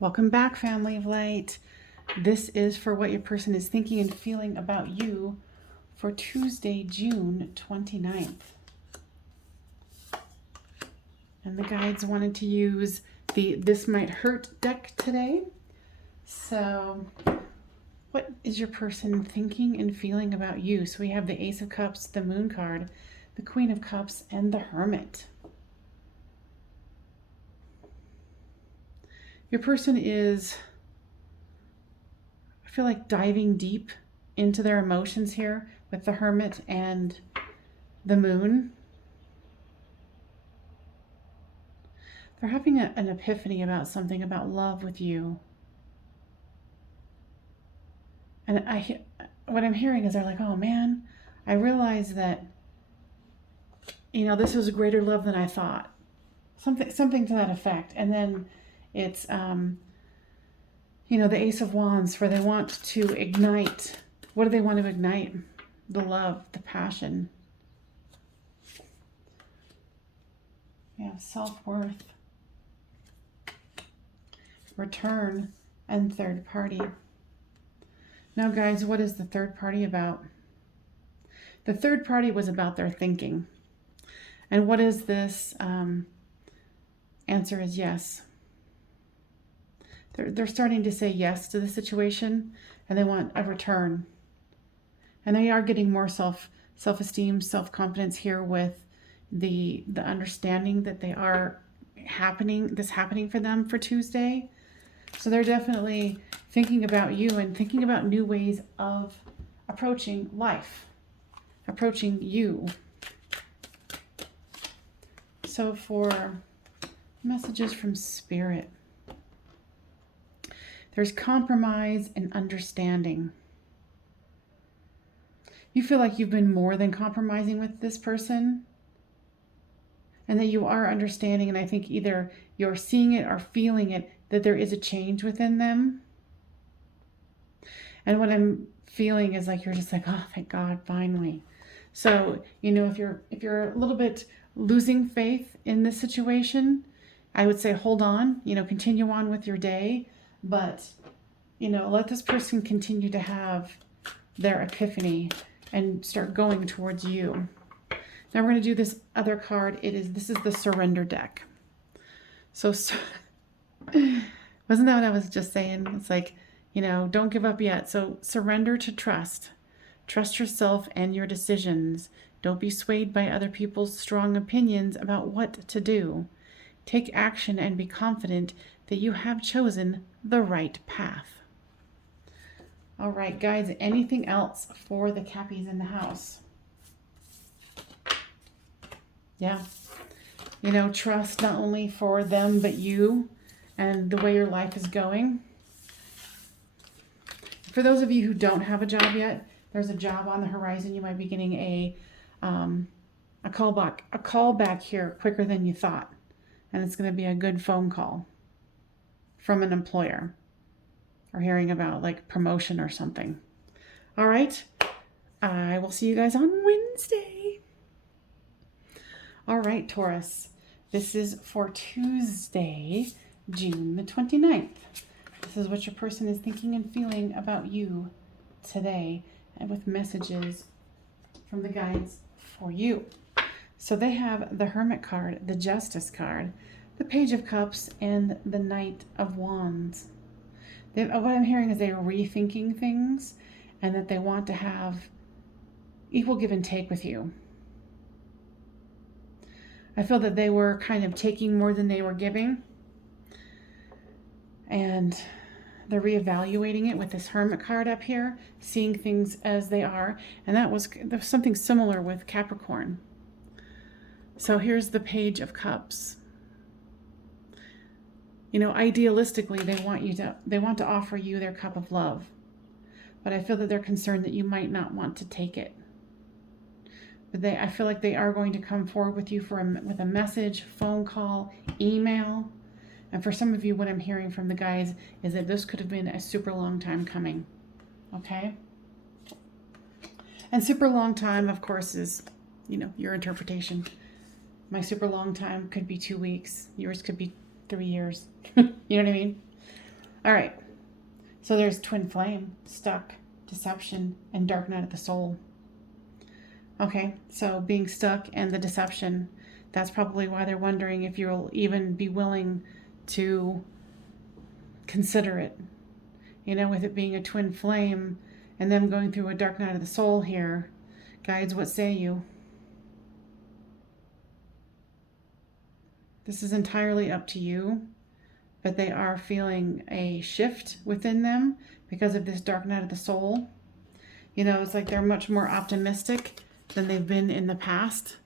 Welcome back, family of light. This is for what your person is thinking and feeling about you for Tuesday, June 29th. And the guides wanted to use the This Might Hurt deck today. So what is your person thinking and feeling about you? So we have the Ace of Cups, the Moon card, the Queen of Cups, and the Hermit. Your person is, I feel like, diving deep into their emotions here with the Hermit and the Moon. They're having an epiphany about something, about love with you. And what I'm hearing is they're like, oh man, I realized that, this was a greater love than I thought. Something to that effect. And then it's, the Ace of Wands, where they want to ignite. What do they want to ignite? The love, the passion. We have self-worth, return, and third party. Now, guys, what is the third party about? The third party was about their thinking. And what is this? Answer is yes. They're starting to say yes to the situation, and they want a return. And they are getting more self-esteem, self-confidence here with the understanding that they are happening for them for Tuesday. So they're definitely thinking about you and thinking about new ways of approaching life, approaching you. So for messages from Spirit, there's compromise and understanding. You feel like you've been more than compromising with this person, and that you are understanding, and I think either you're seeing it or feeling it, that there is a change within them. And what I'm feeling is like you're just like, oh, thank God, finally. So, if you're a little bit losing faith in this situation, I would say hold on, continue on with your day. But, let this person continue to have their epiphany and start going towards you. Now we're going to do this other card. This is the Surrender deck. So wasn't that what I was just saying? It's like, don't give up yet. So surrender to trust. Trust yourself and your decisions. Don't be swayed by other people's strong opinions about what to do. Take action and be confident that you have chosen the right path. All right, guys, anything else for the Cappies in the house? Yeah. Trust not only for them, but you and the way your life is going. For those of you who don't have a job yet, there's a job on the horizon. You might be getting a call back here quicker than you thought. And it's going to be a good phone call from an employer, or hearing about like promotion or something. All right. I will see you guys on Wednesday. All right, Taurus. This is for Tuesday, June the 29th. This is what your person is thinking and feeling about you today, and with messages from the guides for you. So they have the Hermit card, the Justice card, the Page of Cups, and the Knight of Wands. What I'm hearing is they're rethinking things, and that they want to have equal give and take with you. I feel that they were kind of taking more than they were giving, and they're reevaluating it with this Hermit card up here, seeing things as they are. And there was something similar with Capricorn. So here's the Page of Cups. Idealistically, they want to offer you their cup of love, but I feel that they're concerned that you might not want to take it. But I feel like they are going to come forward with you with a message, phone call, email. And for some of you, what I'm hearing from the guys is that this could have been a super long time coming. Okay? And super long time, of course, is, your interpretation. My super long time could be 2 weeks. Yours could be 3 years. You know what I mean? All right. So there's twin flame, stuck, deception, and dark night of the soul. Okay, so being stuck and the deception, that's probably why they're wondering if you'll even be willing to consider it. You know, with it being a twin flame and them going through a dark night of the soul here. Guides, what say you? This is entirely up to you, but they are feeling a shift within them because of this dark night of the soul. You know, it's like they're much more optimistic than they've been in the past,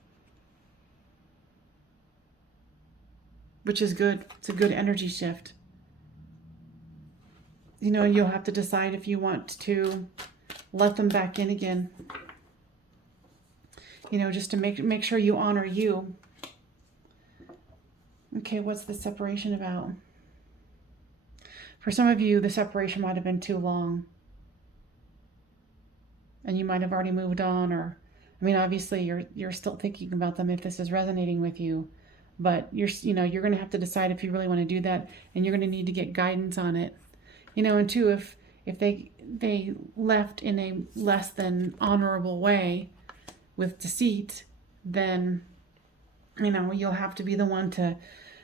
which is good. It's a good energy shift. You know, you'll have to decide if you want to let them back in again. You know, just to make sure you honor you. Okay, what's the separation about? For some of you, the separation might have been too long. And you might have already moved on, or, I mean, obviously you're still thinking about them if this is resonating with you. But you're going to have to decide if you really want to do that, and you're going to need to get guidance on it. You know, and two, if they left in a less than honorable way with deceit, then, you know, you'll have to be the one to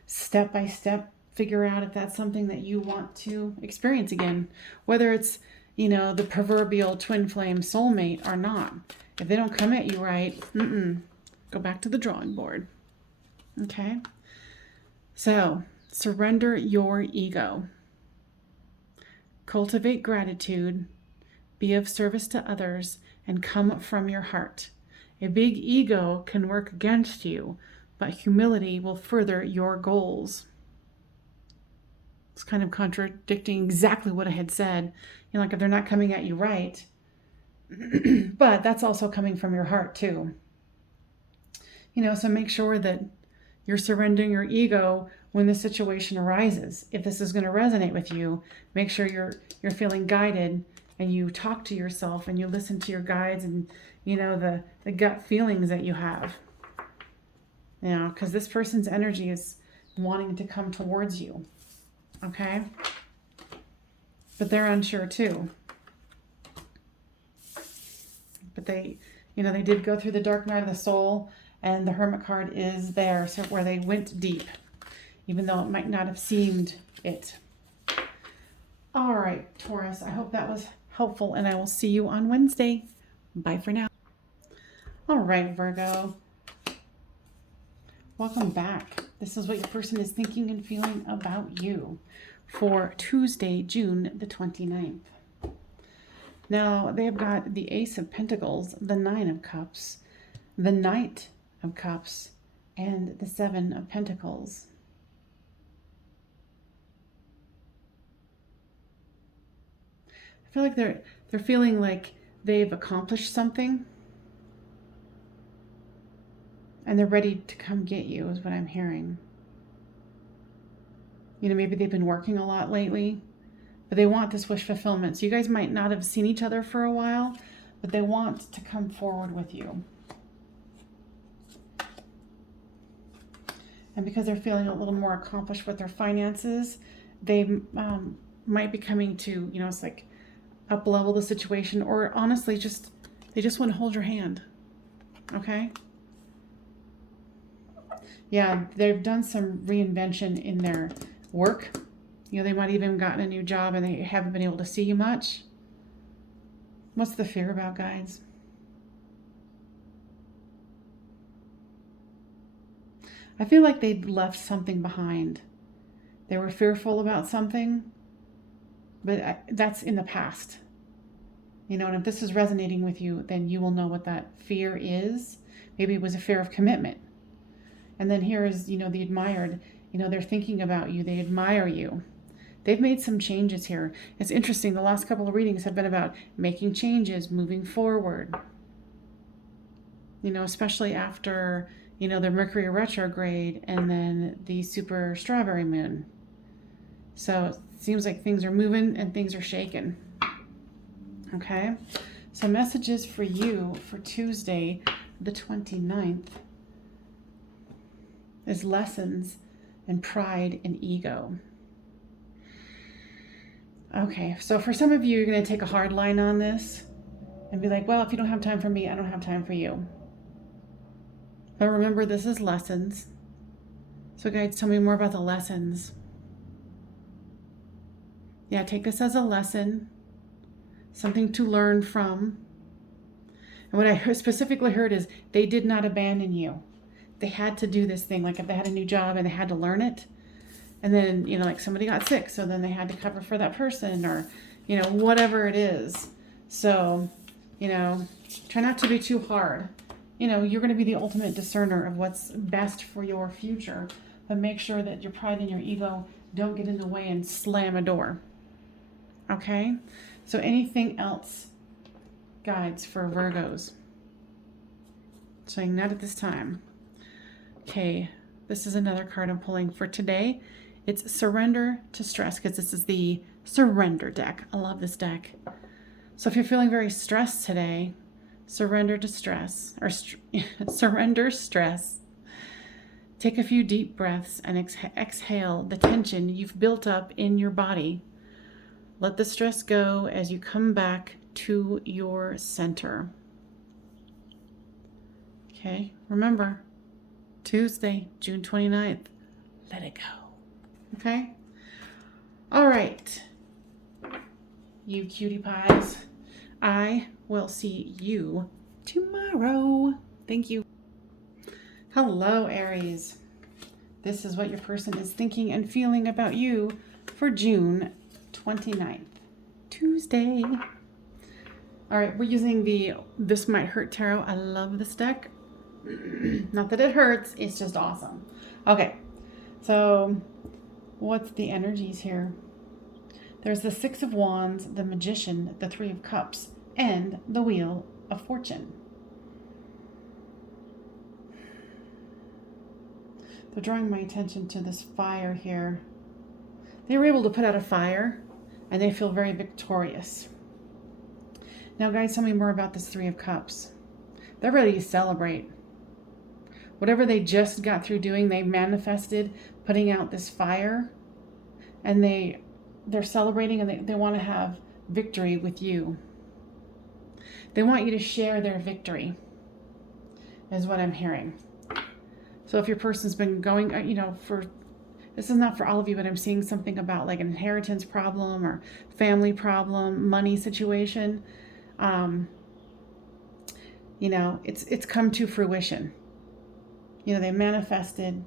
step by step figure out if that's something that you want to experience again, whether it's, you know, the proverbial twin flame soulmate or not. If they don't come at you right, go back to the drawing board. Okay? So, surrender your ego. Cultivate gratitude, be of service to others, and come from your heart. A big ego can work against you, but humility will further your goals. It's kind of contradicting exactly what I had said. You know, like if they're not coming at you right, but that's also coming from your heart too. You know, so make sure that you're surrendering your ego when the situation arises. If this is going to resonate with you, make sure you're feeling guided, and you talk to yourself and you listen to your guides and, you know, the gut feelings that you have. You know, because this person's energy is wanting to come towards you. Okay? But they're unsure too. But they, you know, they did go through the dark night of the soul, and the Hermit card is there, so where they went deep, even though it might not have seemed it. All right, Taurus, I hope that was helpful, and I will see you on Wednesday. Bye for now. All right, Virgo. Welcome back. This is what your person is thinking and feeling about you for Tuesday, June the 29th. Now, they have got the Ace of Pentacles, the Nine of Cups, the Knight of Cups, and the Seven of Pentacles. I feel like they're feeling like they've accomplished something, and they're ready to come get you, is what I'm hearing. You know, maybe they've been working a lot lately, but they want this wish fulfillment. So you guys might not have seen each other for a while, but they want to come forward with you. And because they're feeling a little more accomplished with their finances, they might be coming to, you know, it's like up-level the situation, or honestly, they just want to hold your hand. Okay? Yeah, they've done some reinvention in their work. You know, they might even gotten a new job and they haven't been able to see you much. What's the fear about, guys? I feel like they'd left something behind. They were fearful about something, but that's in the past. You know, and if this is resonating with you, then you will know what that fear is. Maybe it was a fear of commitment. And then here is, you know, the admired. You know, they're thinking about you. They admire you. They've made some changes here. It's interesting. The last couple of readings have been about making changes, moving forward. You know, especially after, you know, the Mercury retrograde and then the super strawberry moon. So it seems like things are moving and things are shaking. Okay. So messages for you for Tuesday, the 29th, is lessons and pride and ego. Okay, so for some of you, you're going to take a hard line on this and be like, well, if you don't have time for me, I don't have time for you. But remember, this is lessons. So guides, tell me more about the lessons. Yeah, take this as a lesson, something to learn from. And what I specifically heard is they did not abandon you. They had to do this thing, like if they had a new job and they had to learn it. And then, you know, like somebody got sick, so then they had to cover for that person, or, you know, whatever it is. So, you know, try not to be too hard. You know, you're going to be the ultimate discerner of what's best for your future. But make sure that your pride and your ego don't get in the way and slam a door. Okay? So anything else, guides, for Virgos? Saying not at this time. Okay, this is another card I'm pulling for today. It's Surrender to Stress, because this is the Surrender deck. I love this deck. So if you're feeling very stressed today, surrender to stress, or surrender stress. Take a few deep breaths and exhale the tension you've built up in your body. Let the stress go as you come back to your center. Okay, remember, Tuesday, June 29th, let it go. Okay? All right. You cutie pies. I will see you tomorrow. Thank you. Hello, Aries. This is what your person is thinking and feeling about you for June 29th, Tuesday. All right, we're using the This Might Hurt Tarot. I love this deck. Not that it hurts, it's just awesome. Okay, so what's the energies here? There's the Six of Wands, the Magician, the Three of Cups, and the Wheel of Fortune. They're drawing my attention to this fire here. They were able to put out a fire, and they feel very victorious. Now, guys, tell me more about this Three of Cups. They're ready to celebrate. Whatever they just got through doing, they manifested putting out this fire, and they're celebrating, and they want to have victory with you. They want you to share their victory, is what I'm hearing. So if your person's been going, you know, this is not for all of you, but I'm seeing something about like an inheritance problem or family problem, money situation. You know, it's come to fruition. You know, they manifested,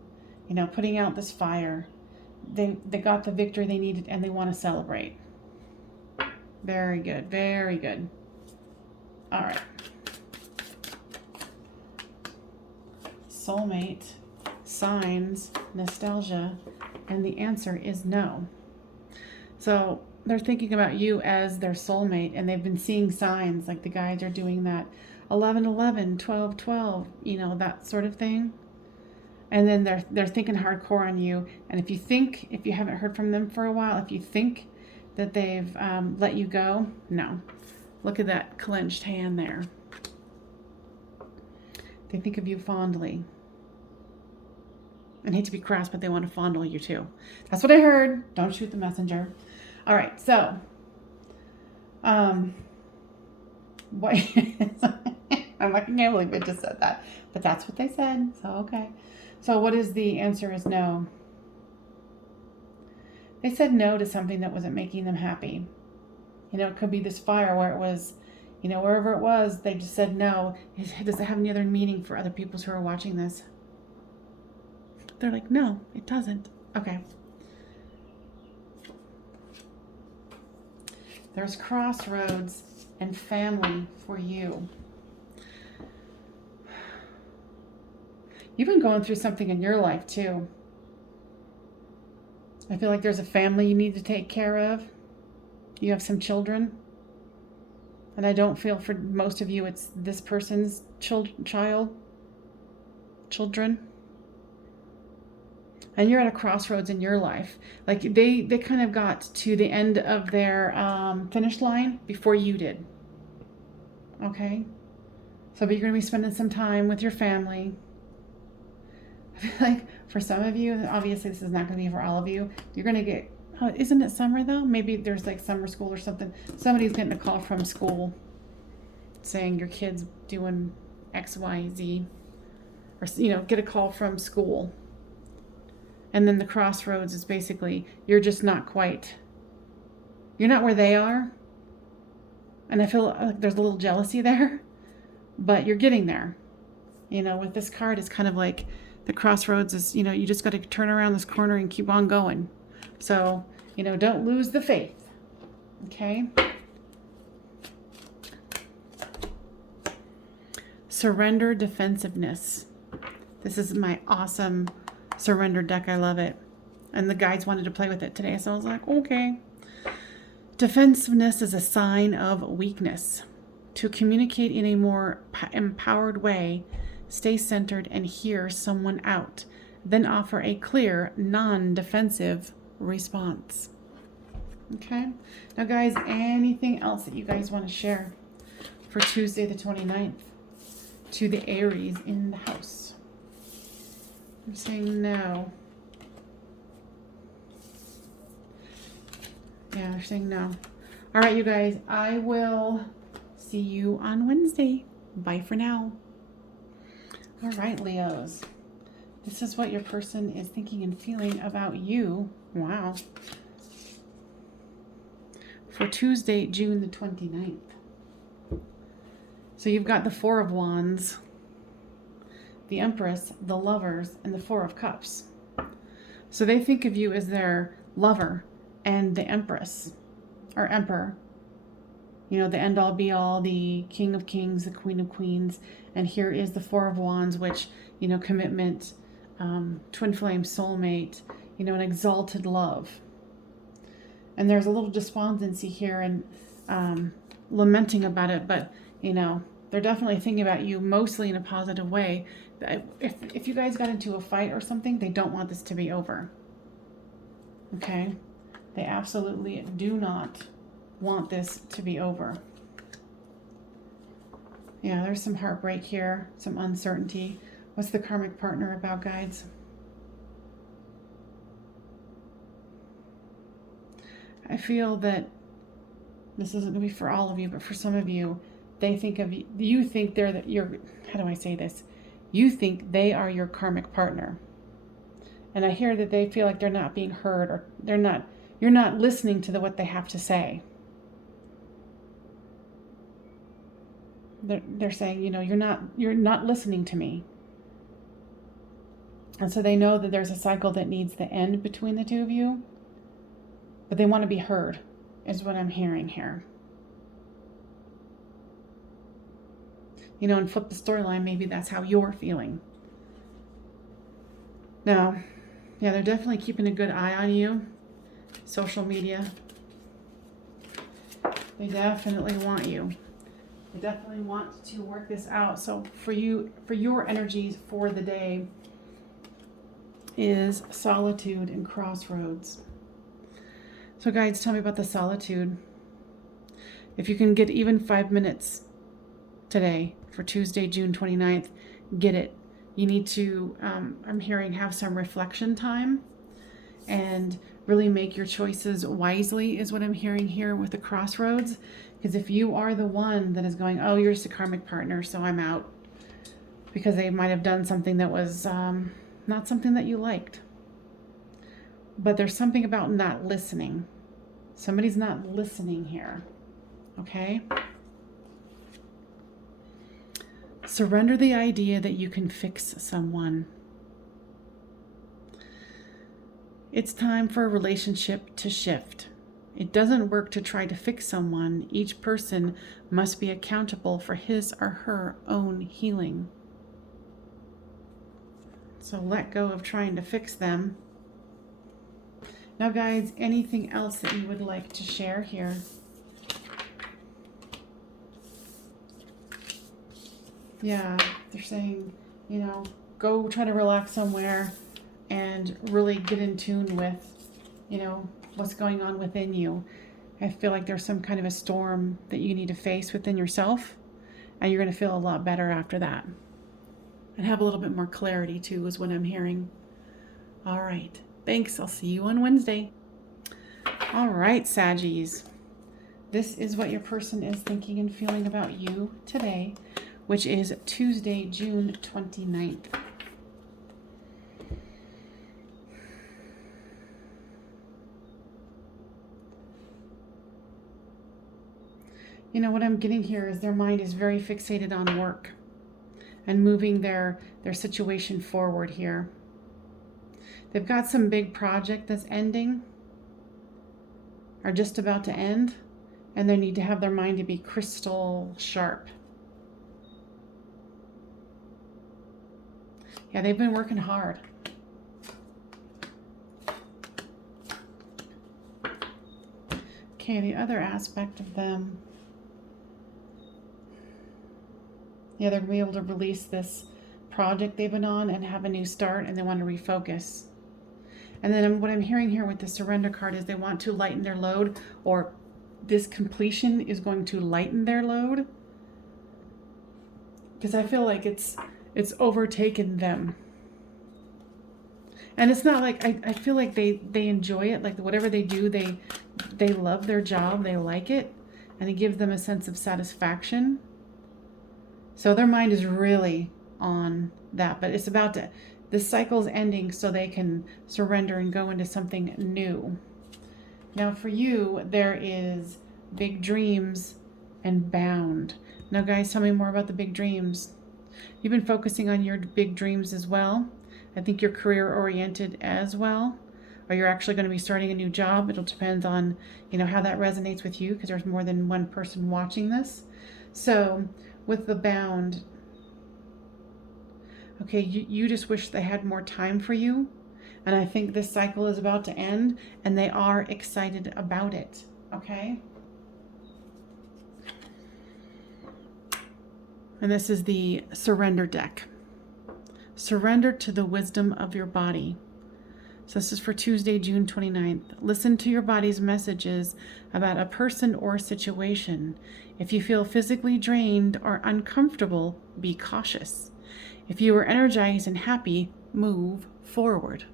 you know, putting out this fire. They got the victory they needed, and they want to celebrate. Very good, very good. All right. Soulmate, signs, nostalgia, and the answer is no. So they're thinking about you as their soulmate, and they've been seeing signs, like the guides are doing that 11-11, 12-12, you know, that sort of thing. And then they're thinking hardcore on you. And if you haven't heard from them for a while, if you think that they've let you go, no. Look at that clenched hand there. They think of you fondly. I hate to be crass, but they want to fondle you too. That's what I heard. Don't shoot the messenger. All right, so what? I'm like, I can't believe I just said that, but that's what they said. So okay. So what is the answer? Is no. They said no to something that wasn't making them happy. You know, it could be this fire where it was, you know, wherever it was, they just said no. Does it have any other meaning for other people who are watching this? They're like, no, it doesn't. Okay. There's crossroads and family for you. You've been going through something in your life too. I feel like there's a family you need to take care of. You have some children. And I don't feel for most of you it's this person's children. And you're at a crossroads in your life. Like they kind of got to the end of their finish line before you did. Okay? So but you're going to be spending some time with your family. I feel like for some of you, obviously this is not going to be for all of you, you're going to get Oh, isn't it summer though? Maybe there's like summer school or something. Somebody's getting a call from school saying your kid's doing X, Y, Z. Or, you know, get a call from school. And then the crossroads is basically you're just not quite, you're not where they are. And I feel like there's a little jealousy there, but you're getting there. You know, with this card, it's kind of like the crossroads is, you know, you just got to turn around this corner and keep on going. So, you know, don't lose the faith. Okay? Surrender defensiveness. This is my awesome surrender deck. I love it. And the guides wanted to play with it today, so I was like, okay. Defensiveness is a sign of weakness. To communicate in a more empowered way, stay centered and hear someone out. Then offer a clear, non-defensive response. Okay? Now, guys, anything else that you guys want to share for Tuesday the 29th to the Aries in the house? I'm saying no. Yeah, they're saying no. All right, you guys, I will see you on Wednesday. Bye for now. All right, Leos. This is what your person is thinking and feeling about you. Wow. For Tuesday, June the 29th. So you've got the Four of Wands, the Empress, the Lovers, and the Four of Cups. So they think of you as their lover and the Empress or Emperor. You know, the end all be all, the King of Kings, the Queen of Queens. And here is the Four of Wands, which, you know, commitment, twin flame soulmate, you know, an exalted love. And there's a little despondency here and lamenting about it, but, you know, they're definitely thinking about you mostly in a positive way. If you guys got into a fight or something, they don't want this to be over. Okay? They absolutely do not want this to be over. Yeah, there's some heartbreak here, some uncertainty. What's the karmic partner about, guides? I feel that this isn't going to be for all of you, but for some of you, they think of you, you think they're your, how do I say this? You think they are your karmic partner. And I hear that they feel like they're not being heard, or you're not listening to what they have to say. They're saying, you know, you're not listening to me. And so they know that there's a cycle that needs to end between the two of you, but they want to be heard, is what I'm hearing here. You know, and flip the storyline, maybe that's how you're feeling. Now, yeah, they're definitely keeping a good eye on you. Social media. They definitely want you. They definitely want to work this out. So for you, for your energies for the day is solitude and crossroads. So guides, tell me about the solitude. If you can get even 5 minutes today for Tuesday, June 29th, get it. You need to, I'm hearing, have some reflection time and really make your choices wisely is what I'm hearing here with the crossroads. Because if you are the one that is going, oh, you're just a karmic partner, so I'm out, because they might have done something that was not something that you liked. But there's something about not listening. Somebody's not listening here. Okay? Surrender the idea that you can fix someone. It's time for a relationship to shift. It doesn't work to try to fix someone. Each person must be accountable for his or her own healing. So let go of trying to fix them. Now, guys, anything else that you would like to share here? Yeah, they're saying, you know, go try to relax somewhere and really get in tune with, you know, what's going on within you. I feel like there's some kind of a storm that you need to face within yourself, and you're going to feel a lot better after that. And have a little bit more clarity too, is what I'm hearing. All right. Thanks. I'll see you on Wednesday. All right, Saggies. This is what your person is thinking and feeling about you today, which is Tuesday, June 29th. You know, what I'm getting here is their mind is very fixated on work and moving their situation forward here. They've got some big project that's ending or just about to end, and they need to have their mind to be crystal sharp. Yeah, they've been working hard. Okay, the other aspect of them, yeah, they're going to be able to release this project they've been on and have a new start, and they want to refocus. And then what I'm hearing here with the surrender card is they want to lighten their load, or this completion is going to lighten their load. Because I feel like it's overtaken them. And it's not like, I feel like they enjoy it. Like whatever they do, they love their job, they like it, and it gives them a sense of satisfaction. So their mind is really on that, but it's about to, this cycle is ending so they can surrender and go into something new. Now for you, there is big dreams and bound. Now guys, tell me more about the big dreams. You've been focusing on your big dreams as well. I think you're career oriented as well, or you're actually going to be starting a new job. It'll depend on, you know, how that resonates with you, because there's more than one person watching this. So with the bound, okay, you just wish they had more time for you. And I think this cycle is about to end, and they are excited about it, okay? And this is the surrender deck. Surrender to the wisdom of your body. So this is for Tuesday, June 29th. Listen to your body's messages about a person or situation. If you feel physically drained or uncomfortable, be cautious. If you are energized and happy, move forward.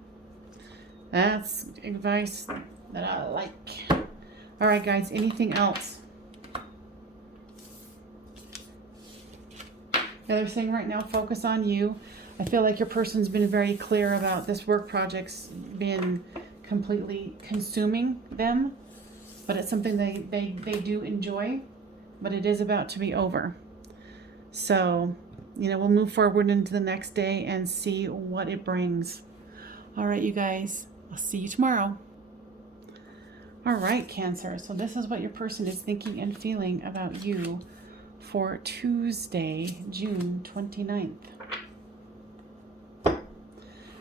That's advice that I like. All right, guys, anything else? Yeah, they're saying right now, focus on you. I feel like your person's been very clear about this work project's been completely consuming them, but it's something they do enjoy, but it is about to be over. So, you know, we'll move forward into the next day and see what it brings. All right, you guys, I'll see you tomorrow. All right, Cancer. So this is what your person is thinking and feeling about you for Tuesday, June 29th.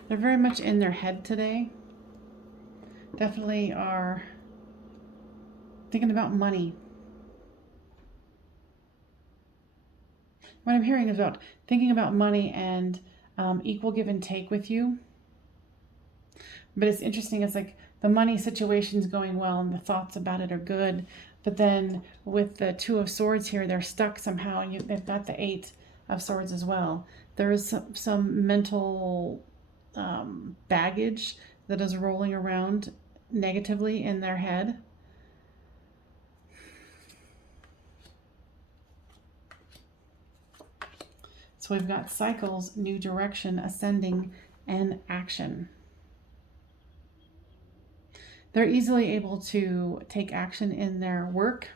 They're very much in their head today. Definitely are thinking about money. What I'm hearing is about thinking about money and equal give and take with you. But it's interesting, it's like the money situation's going well and the thoughts about it are good. But then with the Two of Swords here, they're stuck somehow, and they've got the Eight of Swords as well. There is some mental baggage that is rolling around negatively in their head. So we've got cycles, new direction, ascending, and action. They're easily able to take action in their work,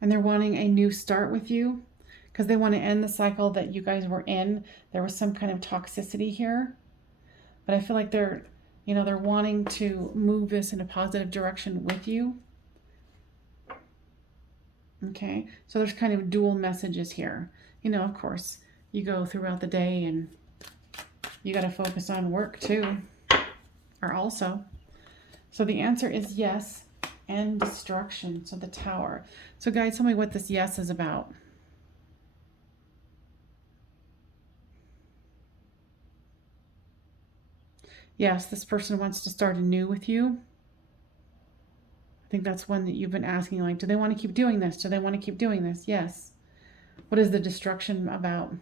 and they're wanting a new start with you because they want to end the cycle that you guys were in. There was some kind of toxicity here, but I feel like they're wanting to move this in a positive direction with you. Okay, so there's kind of dual messages here. You know, of course, you go throughout the day and you got to focus on work too, or also. So the answer is yes, and destruction. So the Tower. So guys, tell me what this yes is about. Yes, this person wants to start anew with you. I think that's one that you've been asking, like, do they want to keep doing this? Do they want to keep doing this? Yes. What is the destruction about?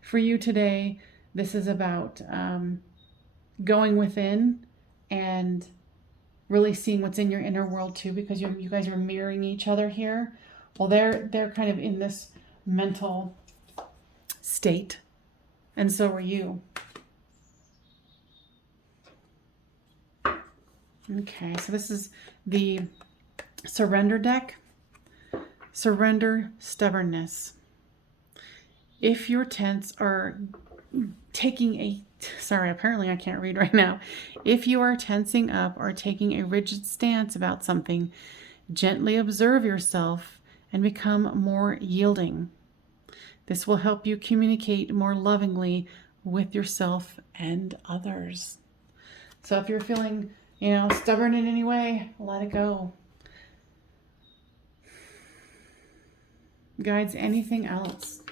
For you today, this is about going within and really seeing what's in your inner world too, because you guys are mirroring each other here. Well, they're kind of in this mental state, and so are you. Okay, so this is the surrender deck. Surrender, stubbornness. If your tense are taking a, sorry, apparently I can't read right now. If you are tensing up or taking a rigid stance about something, gently observe yourself and become more yielding. This will help you communicate more lovingly with yourself and others. So if you're feeling, stubborn in any way, let it go. Guides, anything else?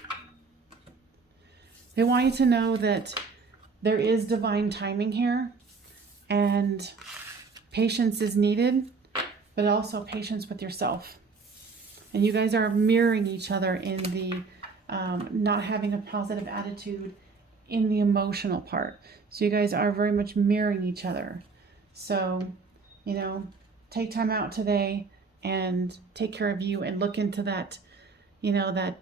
They want you to know that there is divine timing here, and patience is needed, but also patience with yourself. And you guys are mirroring each other in the not having a positive attitude in the emotional part. So you guys are very much mirroring each other. So, take time out today and take care of you and look into that, that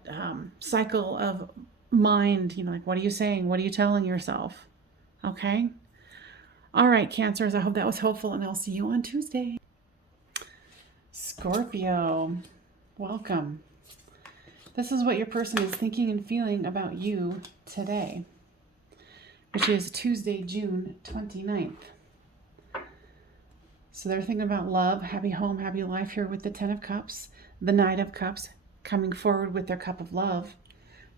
cycle of mind, like, what are you saying? What are you telling yourself? Okay. All right, Cancers, I hope that was helpful, and I'll see you on Tuesday. Scorpio, welcome. This is what your person is thinking and feeling about you today, which is Tuesday, June 29th. So they're thinking about love, happy home, happy life here with the 10 of Cups, the Knight of Cups coming forward with their cup of love,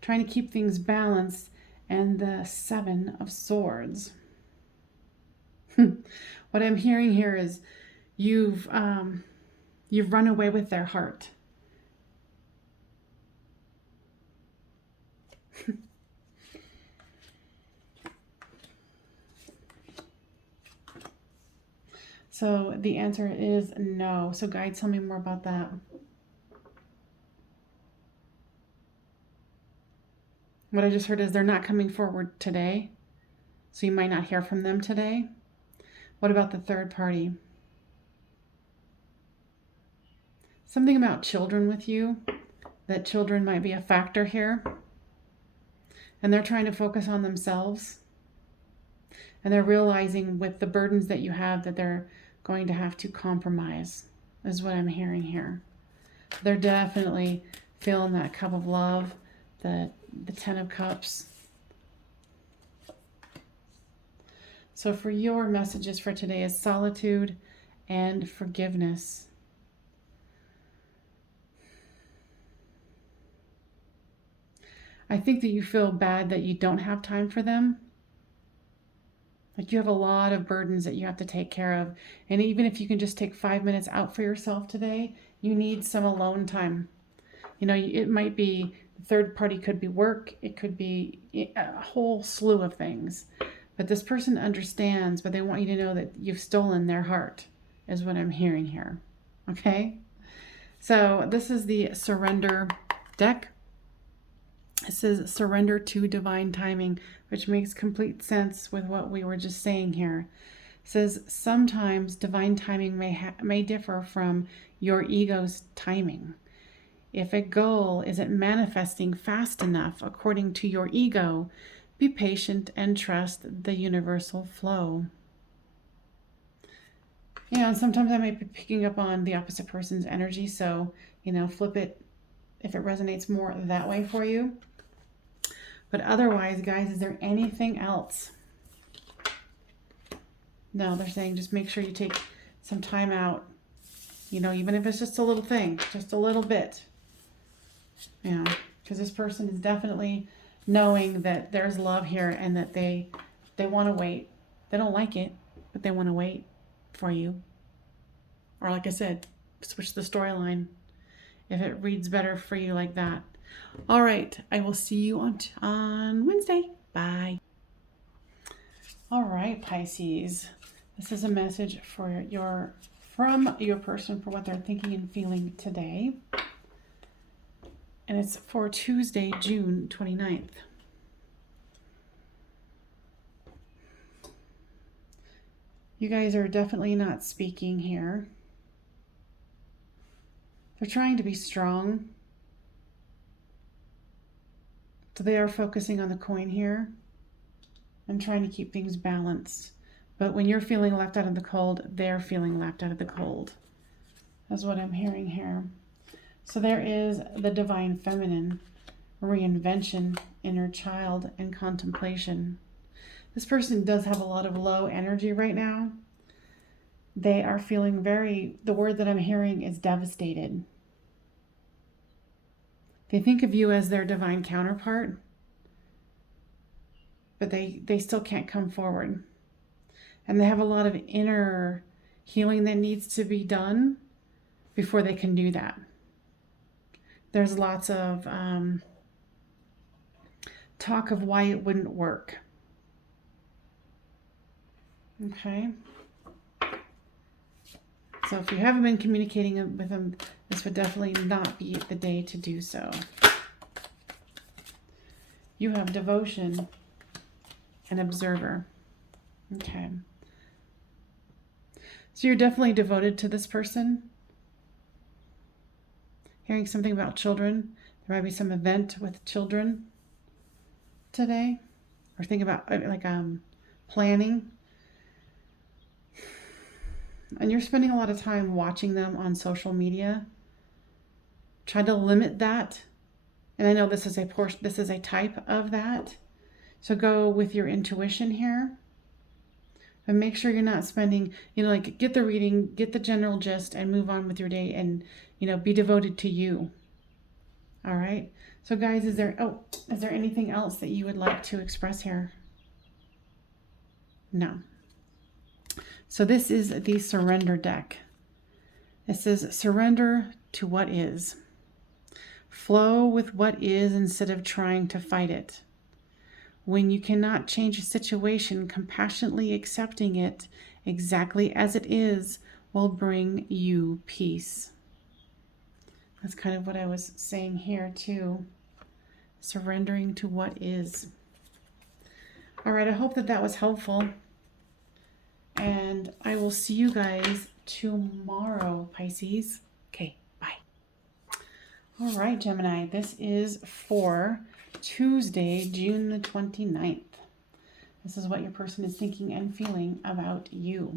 trying to keep things balanced, and the 7 of Swords. What I'm hearing here is you've run away with their heart. So the answer is no. So guides, tell me more about that. What I just heard is they're not coming forward today, so you might not hear from them today. What about the third party? Something about children with you, that children might be a factor here. And they're trying to focus on themselves. And they're realizing with the burdens that you have that they're going to have to compromise, is what I'm hearing here. They're definitely feeling that cup of love, the 10 of Cups. So for your messages for today is solitude and forgiveness. I think that you feel bad that you don't have time for them. Like you have a lot of burdens that you have to take care of. And even if you can just take 5 minutes out for yourself today, you need some alone time. It might be, the third party could be work. It could be a whole slew of things. But this person understands, but they want you to know that you've stolen their heart, is what I'm hearing here. Okay? So this is the surrender deck. It says surrender to divine timing, which makes complete sense with what we were just saying here. It says sometimes divine timing may differ from your ego's timing. If a goal isn't manifesting fast enough according to your ego, be patient and trust the universal flow. And sometimes I might be picking up on the opposite person's energy, so, flip it if it resonates more that way for you. But otherwise, guys, is there anything else? No, they're saying just make sure you take some time out, even if it's just a little thing, just a little bit. Because this person is definitely knowing that there's love here and that they want to wait. They don't like it, but they want to wait for you. Or like I said, switch the storyline if it reads better for you like that. All right, I will see you on Wednesday. Bye. All right, Pisces. This is a message from your person for what they're thinking and feeling today. And it's for Tuesday, June 29th. You guys are definitely not speaking here. They're trying to be strong. So they are focusing on the coin here and trying to keep things balanced. But when you're feeling left out of the cold, they're feeling left out of the cold. That's what I'm hearing here. So there is the divine feminine, reinvention, inner child, and contemplation. This person does have a lot of low energy right now. They are feeling the word that I'm hearing is devastated. They think of you as their divine counterpart, but they still can't come forward. And they have a lot of inner healing that needs to be done before they can do that. There's lots of talk of why it wouldn't work. Okay. So if you haven't been communicating with them, this would definitely not be the day to do so. You have devotion and observer. Okay. So you're definitely devoted to this person. Hearing something about children. There might be some event with children today. Or think about like planning. And you're spending a lot of time watching them on social media. Try to limit that. And I know this is a type of that. So go with your intuition here. But make sure you're not spending, like get the reading, get the general gist, and move on with your day and, be devoted to you. All right. So guys, is there anything else that you would like to express here? No. So this is the surrender deck. It says surrender to what is. Flow with what is instead of trying to fight it. When you cannot change a situation, compassionately accepting it exactly as it is will bring you peace. That's kind of what I was saying here too. Surrendering to what is. All right, I hope that was helpful. And I will see you guys tomorrow, Pisces. Okay, bye. All right, Gemini, this is for Tuesday, June the 29th. This is what your person is thinking and feeling about you.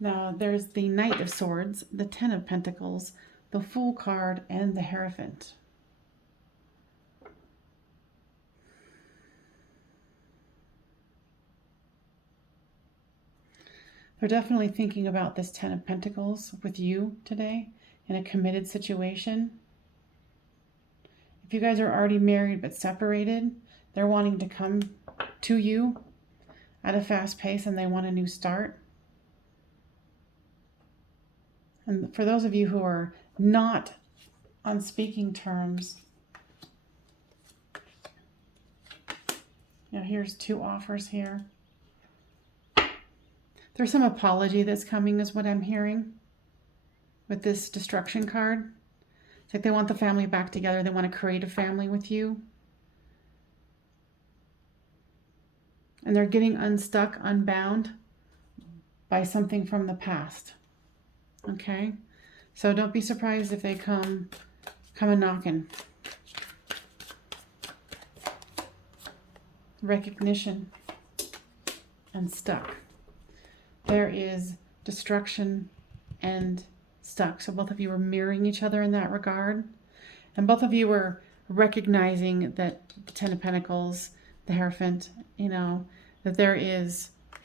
Now, there's the Knight of Swords, the Ten of Pentacles, the Fool card, and the Hierophant. They're definitely thinking about this Ten of Pentacles with you today in a committed situation. If you guys are already married but separated, they're wanting to come to you at a fast pace and they want a new start. And for those of you who are not on speaking terms, here's two offers here. There's some apology that's coming is what I'm hearing with this destruction card. It's like they want the family back together. They want to create a family with you. And they're getting unstuck, unbound by something from the past. Okay? So don't be surprised if they come a knocking. Recognition and stuck. There is destruction and stuck. So both of you are mirroring each other in that regard. And both of you were recognizing that the Ten of Pentacles, the Hierophant, that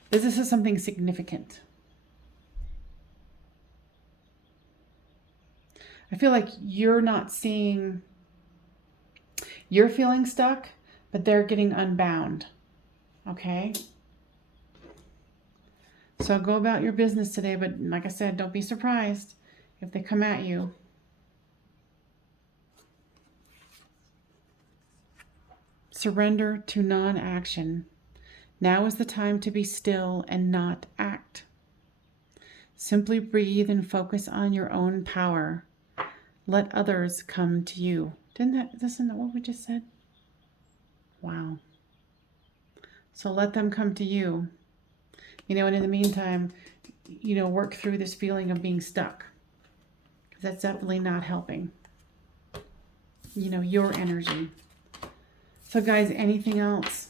this is something significant. I feel like you're feeling stuck, but they're getting unbound. Okay? So go about your business today, but like I said, don't be surprised if they come at you. Surrender to non-action. Now is the time to be still and not act. Simply breathe and focus on your own power. Let others come to you. Isn't that what we just said? Wow. So let them come to you. You know, and in the meantime, you know, work through this feeling of being stuck. Because that's definitely not helping, you know, your energy. So guys, anything else?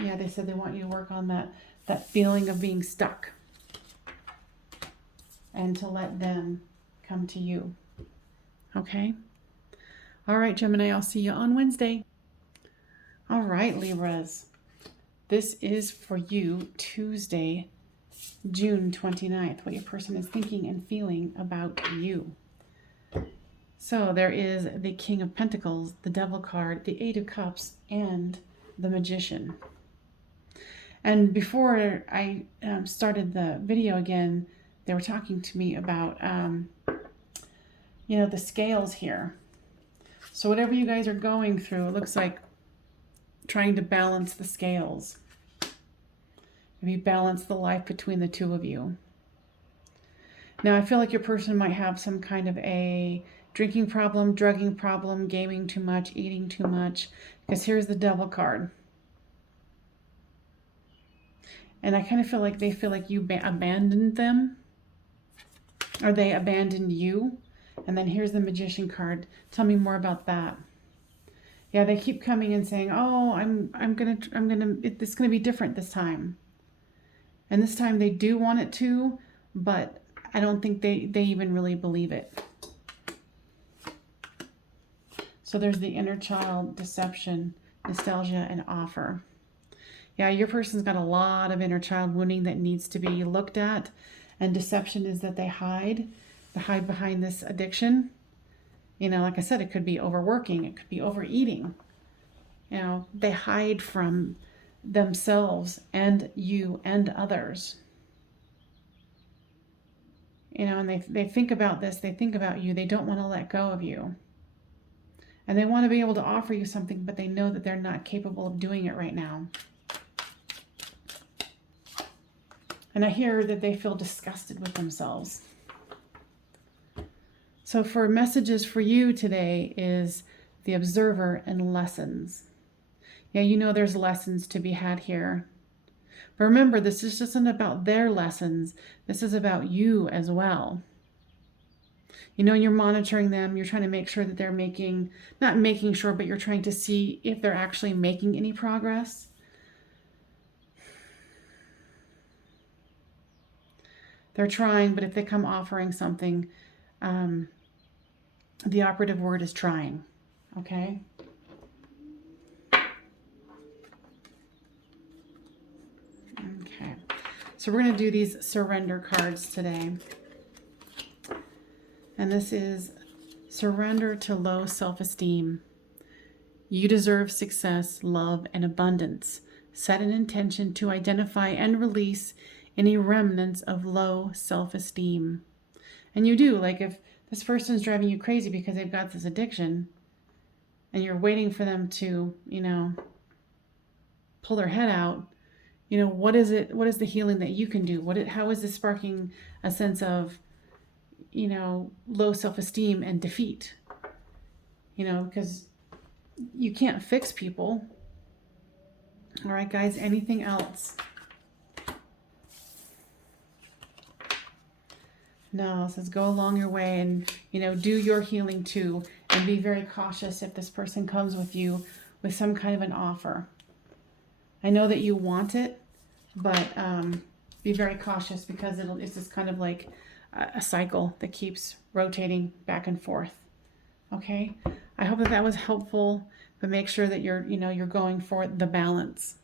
Yeah, they said they want you to work on that feeling of being stuck. And to let them come to you. Okay? All right, Gemini, I'll see you on Wednesday. All right, Libras. This is for you, Tuesday, June 29th, what your person is thinking and feeling about you. So there is the King of Pentacles, the Devil card, the Eight of Cups, and the Magician. And before I started the video again, they were talking to me about, you know, the scales here. So whatever you guys are going through, it looks like trying to balance the scales. Maybe balance the life between the two of you. Now, I feel like your person might have some kind of a drinking problem, drugging problem, gaming too much, eating too much. Because here's the Devil card. And I kind of feel like they feel like you abandoned them. Or they abandoned you. And then here's the Magician card. Tell me more about that. Yeah, they keep coming and saying, "Oh, it's gonna be different this time." And this time they do want it to, but I don't think they even really believe it. So there's the inner child, deception, nostalgia, and offer. Yeah, your person's got a lot of inner child wounding that needs to be looked at. And deception is that they hide behind this addiction. You know, like I said, it could be overworking, it could be overeating. You know, they hide from themselves and you and others. You know, and they think about this, they think about you, they don't want to let go of you. And they want to be able to offer you something, but they know that they're not capable of doing it right now. And I hear that they feel disgusted with themselves. So for messages for you today is the Observer and lessons. Yeah, you know there's lessons to be had here. But remember, this just isn't about their lessons. This is about you as well. You know, you're monitoring them. You're trying to make sure that they're not making sure, but you're trying to see if they're actually making any progress. They're trying, but if they come offering something, the operative word is trying. Okay? Okay. So we're going to do these surrender cards today. And this is surrender to low self-esteem. You deserve success, love, and abundance. Set an intention to identify and release any remnants of low self-esteem. And you do, like if this person's driving you crazy because they've got this addiction and you're waiting for them to, you know, pull their head out, you know, what is the healing that you can do? How is this sparking a sense of, you know, low self-esteem and defeat? You know, because you can't fix people. All right, guys, anything else? No, it says go along your way and, you know, do your healing too. And be very cautious if this person comes with you with some kind of an offer. I know that you want it, but be very cautious because it's just kind of like a cycle that keeps rotating back and forth. Okay? I hope that was helpful, but make sure that you're going for the balance.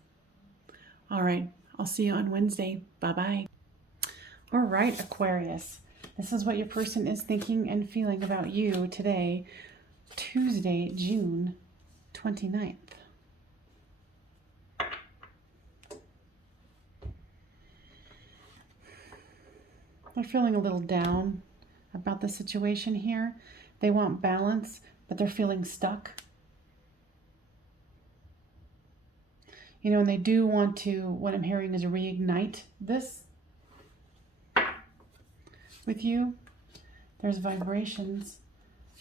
All right. I'll see you on Wednesday. Bye-bye. All right, Aquarius. This is what your person is thinking and feeling about you today, Tuesday, June 29th. They're feeling a little down about the situation here. They want balance, but they're feeling stuck. You know, and they do want to, what I'm hearing is reignite this with you. There's vibrations.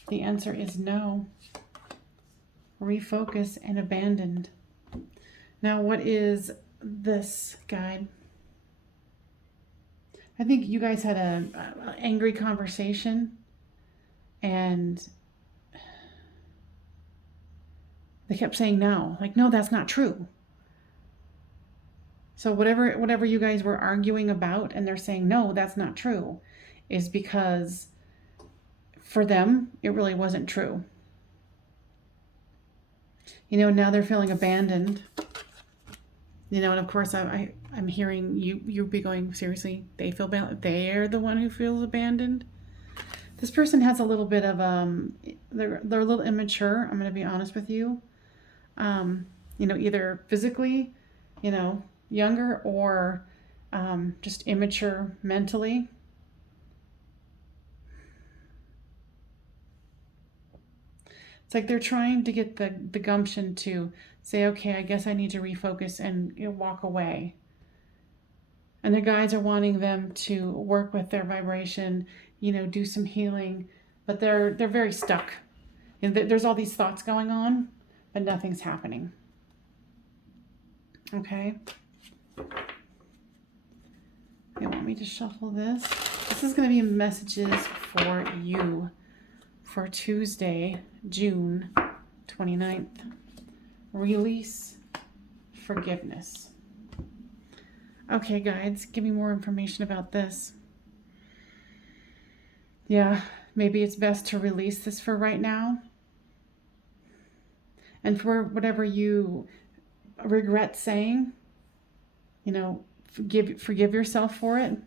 The answer is no. Refocus and abandoned. Now, what is this guide. I think you guys had a angry conversation, and they kept saying no. Like, no, that's not true. So whatever you guys were arguing about, and they're saying, no, that's not true, is because for them, it really wasn't true. You know, now they're feeling abandoned. You know, and of course, I'm hearing you be going, seriously, they feel bad. They're the one who feels abandoned. This person has a little bit of, they're a little immature. I'm going to be honest with you. You know, either physically, you know, younger, or just immature mentally. It's like they're trying to get the gumption to say, okay, I guess I need to refocus and, you know, walk away. And the guides are wanting them to work with their vibration, you know, do some healing, but they're very stuck. And there's all these thoughts going on, but nothing's happening. Okay. They want me to shuffle this. This is going to be messages for you for Tuesday, June 29th. Release, forgiveness. Okay, guides, give me more information about this. Yeah, maybe it's best to release this for right now. And for whatever you regret saying, you know, forgive yourself for it.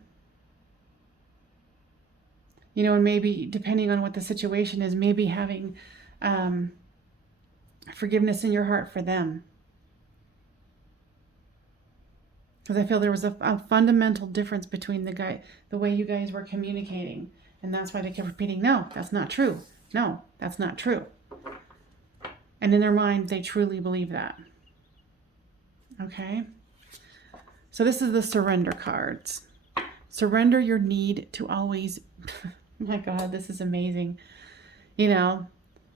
You know, and maybe depending on what the situation is, maybe having forgiveness in your heart for them. Because I feel there was a fundamental difference between the way you guys were communicating. And that's why they kept repeating, no, that's not true. No, that's not true. And in their mind, they truly believe that. Okay. So this is the surrender cards. Surrender your need to always, my God, this is amazing. You know,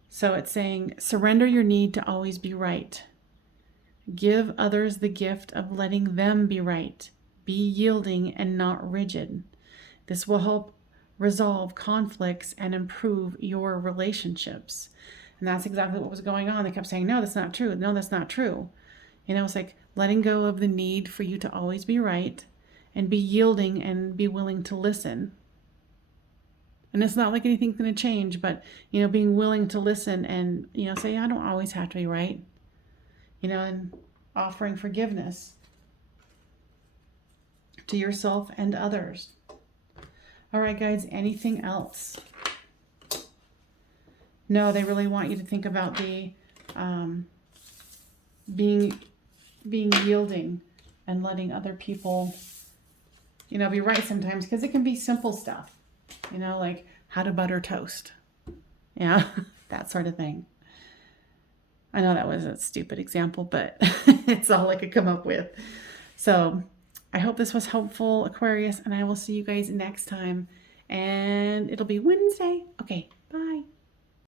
so it's saying, surrender your need to always be right. Give others the gift of letting them be right. Be yielding and not rigid. This will help resolve conflicts and improve your relationships. And that's exactly what was going on. They kept saying, no, that's not true. No, that's not true. You know, it's like letting go of the need for you to always be right, and be yielding and be willing to listen. And it's not like anything's going to change, but, you know, being willing to listen and, you know, say, I don't always have to be right. You know, and offering forgiveness to yourself and others. All right, guys, anything else? No, they really want you to think about the being yielding and letting other people, you know, be right sometimes, because it can be simple stuff, you know, like how to butter toast. Yeah, that sort of thing. I know that was a stupid example, but it's all I could come up with. So I hope this was helpful, Aquarius, and I will see you guys next time. And it'll be Wednesday. Okay, bye.